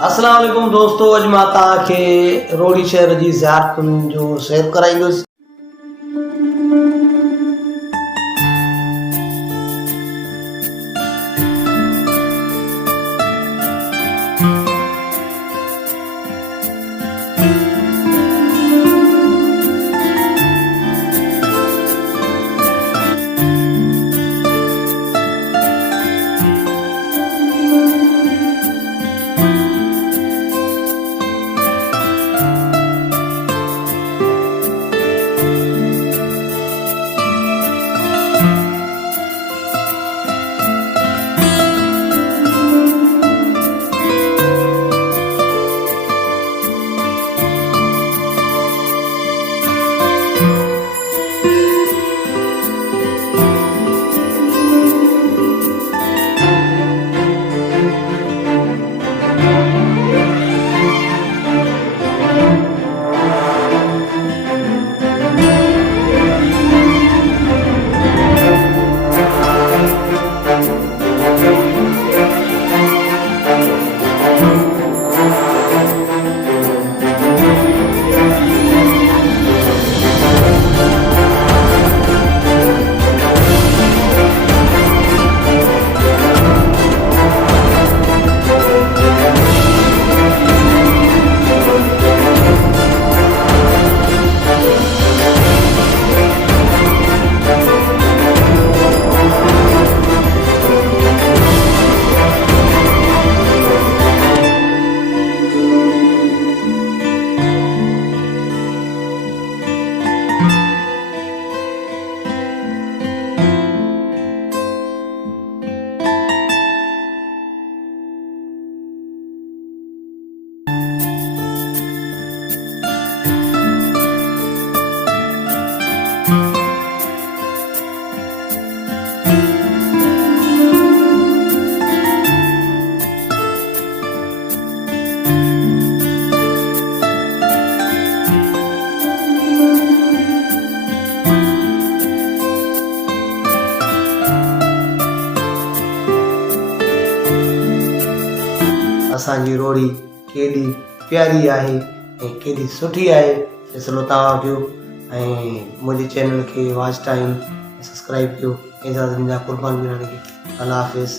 अस्सलाम वालेकुम दोस्तों, अज मां तव्हांखे रोड़ी शहर जी ज़ियारतुनि जो सैर कराईंदुसि। असांजी रोड़ी केॾी प्यारी आहे ऐं केॾी सुठी आहे, फ़ैसिलो तव्हां कयो ऐं मुंहिंजे चैनल खे वॉच टाइम सब्सक्राइब कयो। इजाज़त ॾींदा कुर्बान मीरानी खे। अल्लाह हाफ़िज़।